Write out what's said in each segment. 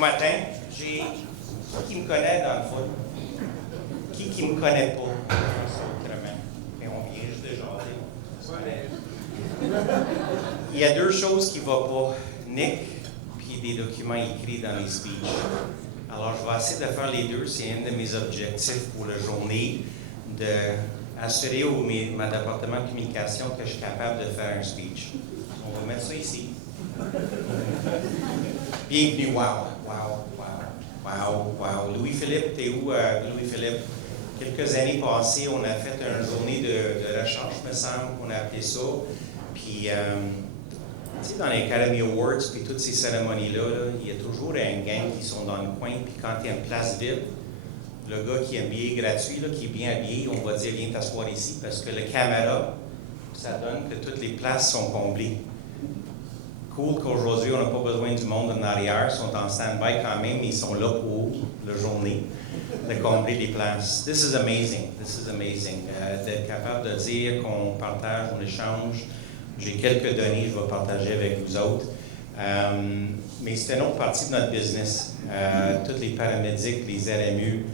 matin, j'ai... Qui me connaît dans le fond? Qui me connaît pas? Autrement. Et on vient juste de jaser. Il y a deux choses qui ne vont pas. Nick, puis des documents écrits dans les speeches. Alors, je vais essayer de faire les deux. C'est un de mes objectifs pour la journée, d'assurer au département de communication que je suis capable de faire un speech. On va mettre ça ici. Bienvenue, wow. Louis-Philippe, t'es où, Louis-Philippe? Quelques années passées, on a fait une journée de recherche, me semble, qu'on a appelé ça. Puis, tu sais, dans les Academy Awards, puis toutes ces cérémonies-là, il y a toujours un gang qui sont dans le coin, puis quand il y a une place vide, le gars qui a un billet gratuit, là, qui est bien habillé, on va dire, viens t'asseoir ici, parce que la caméra, ça donne que toutes les places sont comblées. Cool qu'aujourd'hui, on n'a pas besoin du monde en arrière, ils sont en stand-by quand même, mais ils sont là pour la journée, de combler les places. This is amazing. D'être capable de dire qu'on partage, on échange. J'ai quelques données que je vais partager avec vous autres. Mais c'est une autre partie de notre business. Tous les paramédics, les RMU,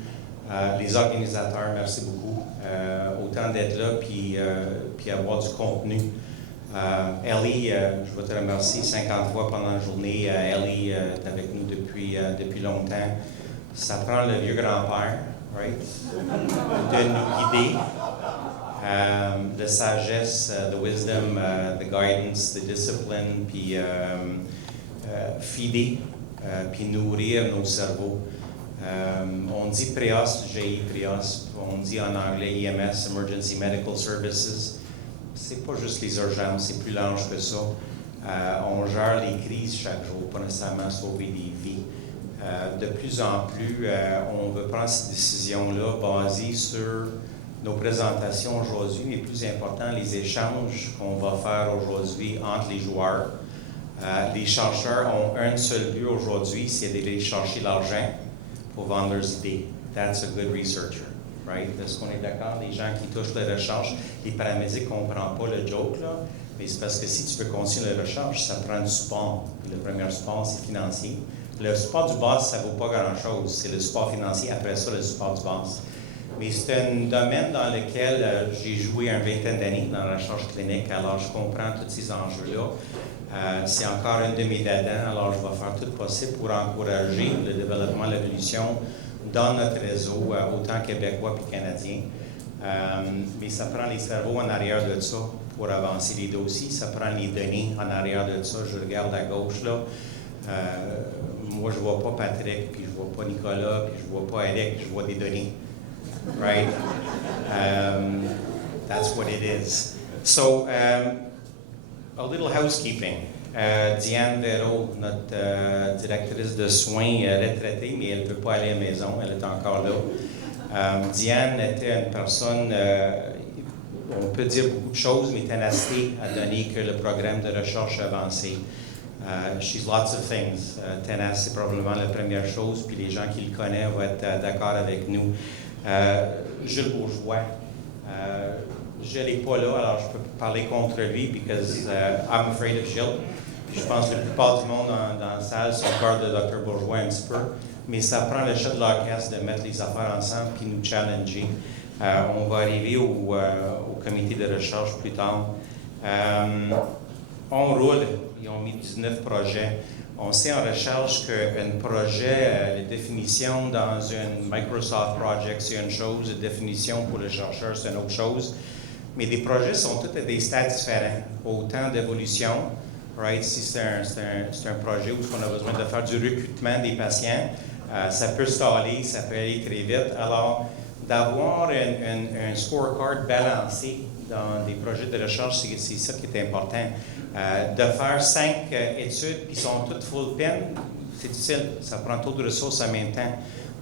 les organisateurs, merci beaucoup. Autant d'être là, puis avoir du contenu. Ellie, je vais te remercier 50 fois pendant la journée. Ellie est avec nous depuis longtemps. Ça prend le vieux grand-père, right? De nous guider. The sagesse, the wisdom, the guidance, the discipline, puis feeder, puis nourrir nos cerveaux. On dit PREOS, GI PREOS, on dit en anglais EMS, Emergency Medical Services. C'est pas juste les urgences, c'est plus large que ça. On gère les crises chaque jour, pas nécessairement sauver des vies. De plus en plus, on veut prendre ces décisions-là basées sur nos présentations aujourd'hui, mais plus important, les échanges qu'on va faire aujourd'hui entre les joueurs. Les chercheurs ont un seul but aujourd'hui, c'est d'aller chercher l'argent pour vendre leurs idées. That's a good researcher. Right? Est-ce qu'on est d'accord? Les gens qui touchent la recherche, les paramédics ne comprennent pas le joke, là, mais c'est parce que si tu veux continuer la recherche, ça prend du support. Puis le premier support, c'est financier. Le support du base, ça ne vaut pas grand-chose. C'est le support financier, après ça, le support du base. Mais c'est un domaine dans lequel j'ai joué une vingtaine d'années dans la recherche clinique, alors je comprends tous ces enjeux-là. C'est encore une de mes dadans, alors je vais faire tout possible pour encourager le développement, l'évolution dans notre réseau, autant québécois que canadien. Mais ça prend les cerveaux en arrière de ça pour avancer les dossiers. Ça prend les données en arrière de ça. Je regarde à gauche, là. Moi, je ne vois pas Patrick, puis je ne vois pas Nicola, puis je ne vois pas Eric, je vois des données. Right? That's what it is. So, a little housekeeping. Diane Véro, notre directrice de soins retraitée, mais elle ne peut pas aller à la maison, elle est encore là. Diane était une personne, on peut dire beaucoup de choses, mais ténacité a donné que le programme de recherche a avancé. She's lots of things. Tenace, c'est probablement la première chose, puis les gens qui le connaissent vont être d'accord avec nous. Jules Bourgeois, je ne l'ai pas là, alors je peux parler contre lui, because I'm afraid of Gilles. Je pense que la plupart du monde dans la salle sont peur de Dr. Bourgeois un petit peu, mais ça prend le chef de l'orchestre de mettre les affaires ensemble puis nous challenger. On va arriver au comité de recherche plus tard. On roule, ils ont mis 19 projets. On sait en recherche qu'un projet, la définition dans un Microsoft Project, c'est une chose, la définition pour le chercheur, c'est une autre chose. Mais des projets sont tous à des stades différents, autant d'évolution. Right? Si c'est un projet où on a besoin de faire du recrutement des patients, ça peut staller, ça peut aller très vite. Alors, d'avoir un scorecard balancé dans des projets de recherche, c'est ça qui est important. De faire 5 études qui sont toutes full pen, c'est difficile, ça prend trop de ressources en même temps.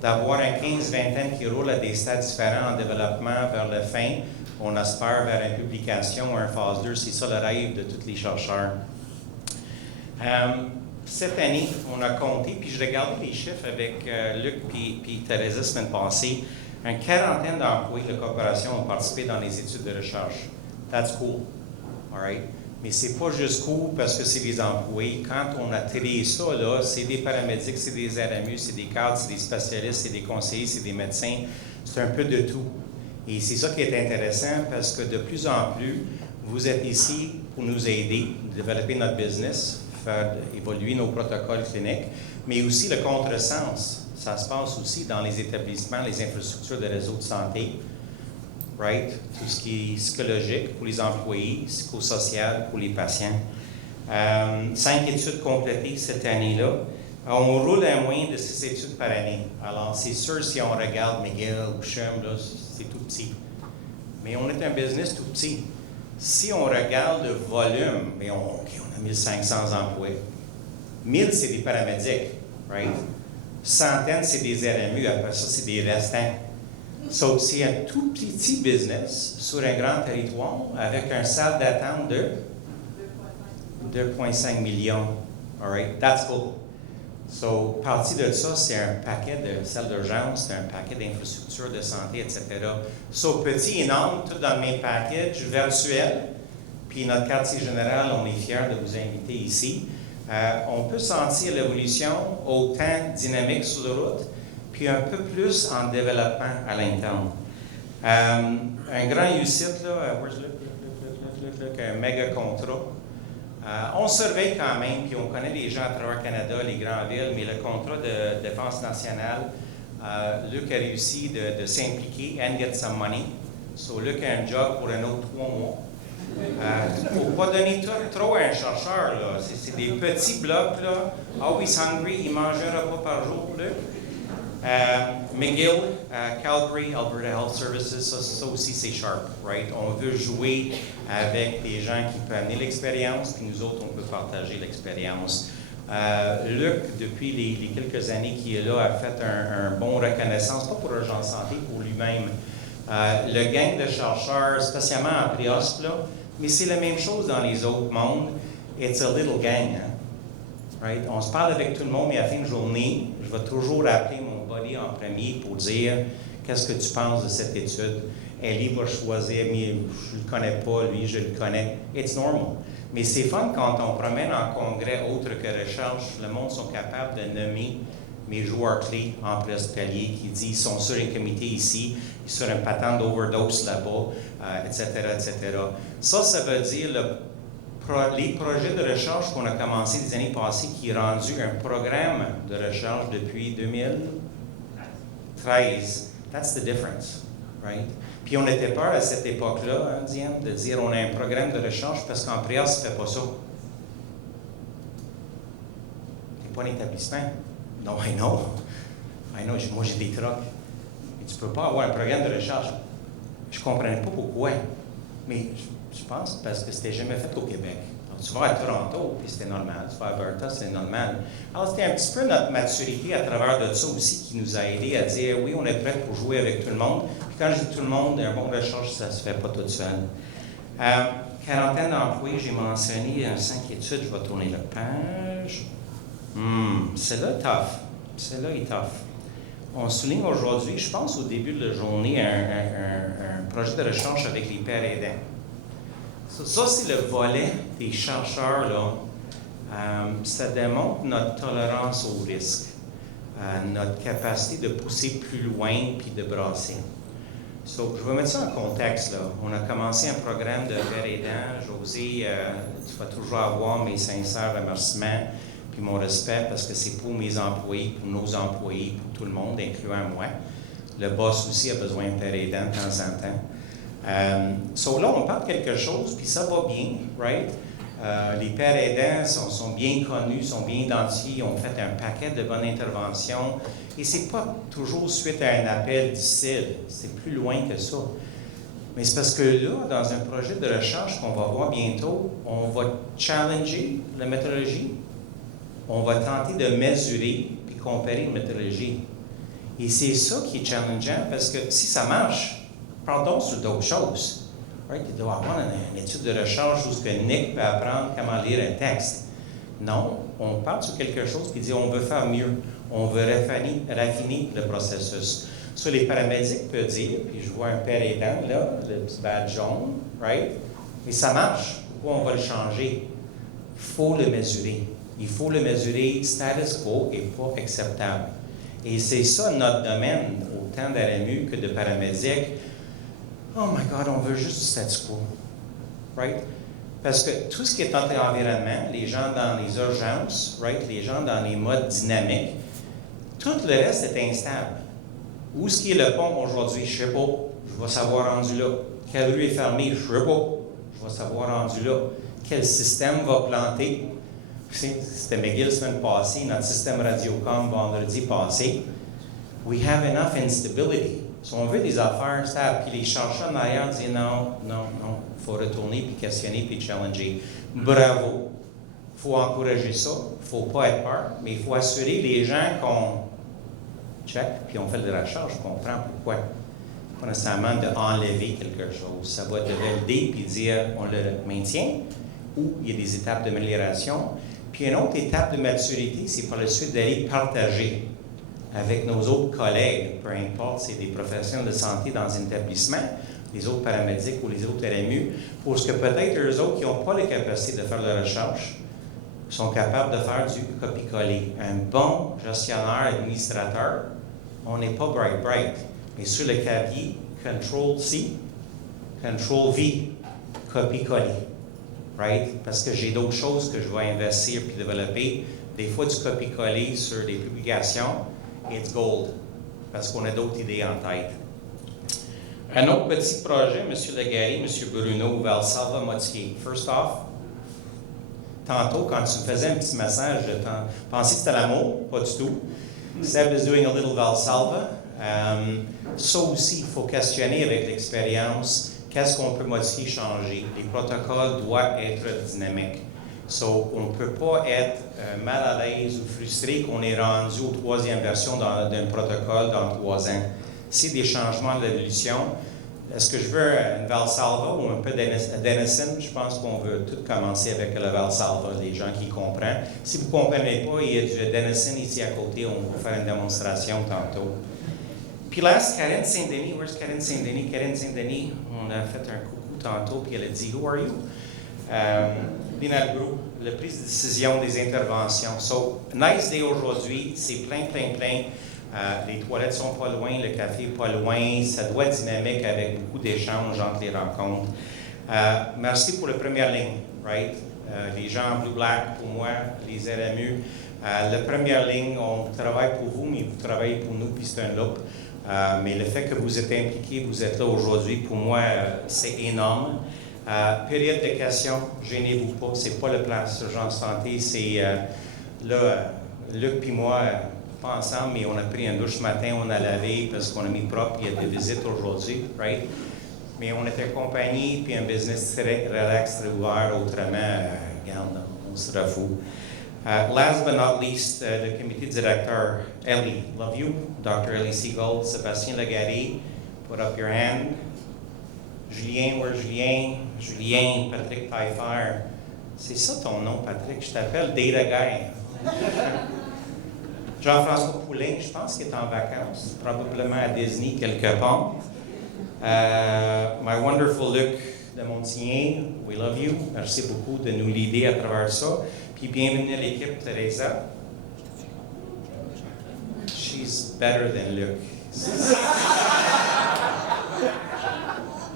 D'avoir un 15-20 qui roule à des stades différents en développement vers la fin, on espère vers une publication, un phase 2, c'est ça le rêve de tous les chercheurs. Cette année, on a compté, puis je regardais les chiffres avec Luc puis Thérèse la semaine passée, une quarantaine d'employés de coopération ont participé dans les études de recherche. That's cool. All right? Mais c'est pas juste court parce que c'est des employés. Quand on a trié ça, là, c'est des paramédics, c'est des RMU, c'est des cadres, c'est des spécialistes, c'est des conseillers, c'est des médecins. C'est un peu de tout. Et c'est ça qui est intéressant parce que de plus en plus, vous êtes ici pour nous aider à développer notre business, faire évoluer nos protocoles cliniques, mais aussi le contresens. Ça se passe aussi dans les établissements, les infrastructures de réseaux de santé. Right? Tout ce qui est psychologique pour les employés, psychosocial pour les patients. 5 études complétées cette année-là. On roule à moins de 6 études par année. Alors, c'est sûr, si on regarde McGill ou Chum, là, c'est tout petit. Mais on est un business tout petit. Si on regarde le volume, mais on a 1500 employés. 1000, c'est des paramédics, right? Centaines, c'est des RMU. Après ça, c'est des restants. So, c'est un tout petit business sur un grand territoire avec un salle d'attente de 2,5 millions. All right, that's cool. So, partie de ça, c'est un paquet de salles d'urgence, c'est un paquet d'infrastructures de santé, etc. So, petit, énorme, tout dans le même package virtuel. Puis notre quartier général, on est fiers de vous inviter ici. On peut sentir l'évolution autant dynamique sur la route, puis un peu plus en développement à l'interne. Un grand réussite, là, un méga contrat. On surveille quand même, puis on connaît les gens à travers le Canada, les grandes villes, mais le contrat de défense nationale, Luc a réussi de s'impliquer and get some money. So Luc a un job pour un autre 3 mois. Il ne faut pas donner trop à un chercheur, là. C'est des petits blocs, là. Always hungry, il mange un repas par jour, Luc. McGill, Calgary, Alberta Health Services, ça aussi c'est sharp, right? On veut jouer avec des gens qui peuvent amener l'expérience, puis nous autres, on peut partager l'expérience. Luc, depuis les quelques années qu'il est là, a fait un bon reconnaissance, pas pour Urgences-santé, pour lui-même. Le gang de chercheurs, spécialement en Prios, là, mais c'est la même chose dans les autres mondes. It's a little gang, hein? Right? On se parle avec tout le monde, mais à la fin de journée, je vais toujours appeler mon buddy en premier pour dire qu'est-ce que tu penses de cette étude. Ellie va choisir, mais je ne le connais pas, lui, je le connais. It's normal. Mais c'est fun quand on promène en congrès autre que recherche, le monde sont capables de nommer mes joueurs clés en préhospitalier qui disent ils sont sur un comité ici, ils sont sur un patent d'overdose là-bas, etc., etc. Ça veut dire les projets de recherche qu'on a commencé les années passées, qui est rendu un programme de recherche depuis 2013. That's the difference, right? Puis on était peur à cette époque-là, hein, Diane, de dire on a un programme de recherche parce qu'en Prias, ça ne fait pas ça. C'est pas un établissement. Non, I know. Moi, j'ai des trucks. Mais tu ne peux pas avoir un programme de recherche. Je ne comprenais pas pourquoi. Mais je pense parce que c'était jamais fait au Québec. Alors, tu vas à Toronto, puis c'était normal. Tu vas à Alberta, c'est normal. Alors, c'était un petit peu notre maturité à travers de ça aussi qui nous a aidés à dire, oui, on est prêt pour jouer avec tout le monde. Puis quand je dis tout le monde, un bon recherche, ça ne se fait pas tout seul. Quarantaine d'employés, j'ai mentionné 5 études. Je vais tourner la page. C'est-là tough. C'est-là est tough. On souligne aujourd'hui, je pense au début de la journée, un projet de recherche avec les pères aidants. Ça, c'est le volet des chercheurs, là. Ça démontre notre tolérance au risque, notre capacité de pousser plus loin puis de brasser. So, je vais mettre ça en contexte, là. On a commencé un programme de pères aidants. José, tu vas toujours avoir mes sincères remerciements puis mon respect parce que c'est pour mes employés, pour nos employés, pour tout le monde, incluant moi. Le boss aussi a besoin de père aidant de temps en temps. So là, on parle de quelque chose, puis ça va bien, right? Les pères aidants sont bien connus, sont bien identifiés, ils ont fait un paquet de bonnes interventions. Et c'est pas toujours suite à un appel difficile, c'est plus loin que ça. Mais c'est parce que là, dans un projet de recherche qu'on va voir bientôt, on va challenger la méthodologie, on va tenter de mesurer puis comparer une méthodologie. Et c'est ça qui est challengeant, parce que si ça marche, partons sur d'autres choses. Right? Il doit y avoir une étude de recherche où ce que Nick peut apprendre comment lire un texte. Non, on part sur quelque chose qui dit on veut faire mieux, on veut raffiner le processus. Sur les paramédics peuvent dire, puis je vois un père aidant là, le petit badge jaune, right? Mais ça marche. pourquoi on va le changer? Il faut le mesurer. Il faut le mesurer. Status quo n'est pas acceptable. Et c'est ça notre domaine, autant d'RMU que de paramédic. Oh my God, on veut juste du status quo. Right? Parce que tout ce qui est environnement, les gens dans les urgences, right? Les gens dans les modes dynamiques, tout le reste est instable. Où est-ce qu'il est le pont aujourd'hui? Je ne sais pas. Je vais savoir rendu là. Quelle rue est fermée? Je ne sais pas. Je vais savoir rendu là. Quel système va planter? C'était McGill la semaine passée, notre système Radiocom vendredi passé. We have enough instability. Si on veut des affaires stables, puis les chercheurs en arrière disent non, il faut retourner, puis questionner, puis challenger. Bravo. Il faut encourager ça. Il ne faut pas être peur, mais il faut assurer les gens qu'on check, puis on fait de la recherche, on comprend pourquoi. Pas nécessairement d'enlever quelque chose. Ça va de valider, puis dire on le maintient, ou il y a des étapes d'amélioration. Puis une autre étape de maturité, c'est par la suite d'aller partager avec nos autres collègues, peu importe, c'est des professionnels de santé dans un établissement, les autres paramédics ou les autres RMU, pour ce que peut-être eux autres qui n'ont pas les capacités de faire de la recherche sont capables de faire du copier-coller. Un bon gestionnaire, administrateur, on n'est pas bright, mais sur le clavier, Ctrl-C, Ctrl-V, copier-coller. Right? Parce que j'ai d'autres choses que je vais investir puis développer. Des fois, du copier-coller sur des publications, it's gold. Parce qu'on a d'autres idées en tête. Un autre petit projet, M. Legary, M. Bruno, Valsalva modifié. First off, tantôt, quand tu me faisais un petit message, je pensais que c'était l'amour, pas du tout. Seb is doing a little Valsalva. Ça aussi, il faut questionner avec l'expérience. Qu'est-ce qu'on peut modifier, changer? Les protocoles doivent être dynamiques. So, on ne peut pas être mal à l'aise ou frustré qu'on est rendu aux troisième version d'un protocole dans 3 ans. C'est des changements de l'évolution. Est-ce que je veux une Valsalva ou un peu d'adenosine? Je pense qu'on veut tout commencer avec le Valsalva, les gens qui comprennent. Si vous ne comprenez pas, il y a du adenosine ici à côté, on va faire une démonstration tantôt. Puis là, Karen Saint-Denis, where's Karen Saint-Denis? Karen Saint-Denis, on a fait un coucou tantôt, puis elle a dit, who are you? Binalgro, le prise de décision des interventions. So, nice day aujourd'hui, c'est plein. Les toilettes sont pas loin, le café est pas loin, ça doit être dynamique avec beaucoup d'échanges entre les rencontres. Merci pour la première ligne, right? Les gens en blue-black, pour moi, les RMU. La première ligne, on travaille pour vous, mais vous travaillez pour nous, puis c'est un loop. Mais le fait que vous êtes impliqués, vous êtes là aujourd'hui, pour moi, c'est énorme. Période de questions, gênez-vous pas, c'est pas le plan Urgences-santé, c'est là, Luc puis moi, pas ensemble, mais on a pris un douche ce matin, on a lavé parce qu'on a mis propre, il y a des visites aujourd'hui, right? Mais on est accompagné, puis un business très relax, très ouvert, autrement, regarde, on sera fou. Last but not least, le comité directeur, Ellie, love you, Dr. Ellie Seagold, Sébastien Legary, put up your hand. Julien, where's Julien? Julien, Patrick Taillefer. C'est ça ton nom, Patrick, je t'appelle Data Guy. Jean-François Poulin, je pense qu'il est en vacances, probablement à Disney quelque part. My wonderful Luc de Montigny, we love you. Merci beaucoup de nous l'aider à travers ça. Puis bienvenue à l'équipe, Teresa. She's better than Luc.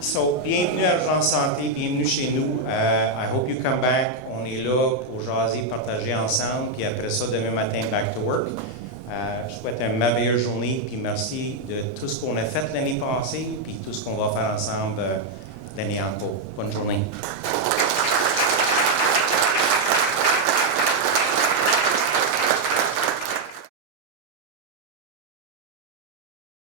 So, bienvenue à Urgences-santé, bienvenue chez nous. I hope you come back. On est là pour jaser, partager ensemble, puis après ça, demain matin, back to work. Je souhaite une merveilleuse journée, puis merci de tout ce qu'on a fait l'année passée, puis tout ce qu'on va faire ensemble l'année en cours. Bonne journée.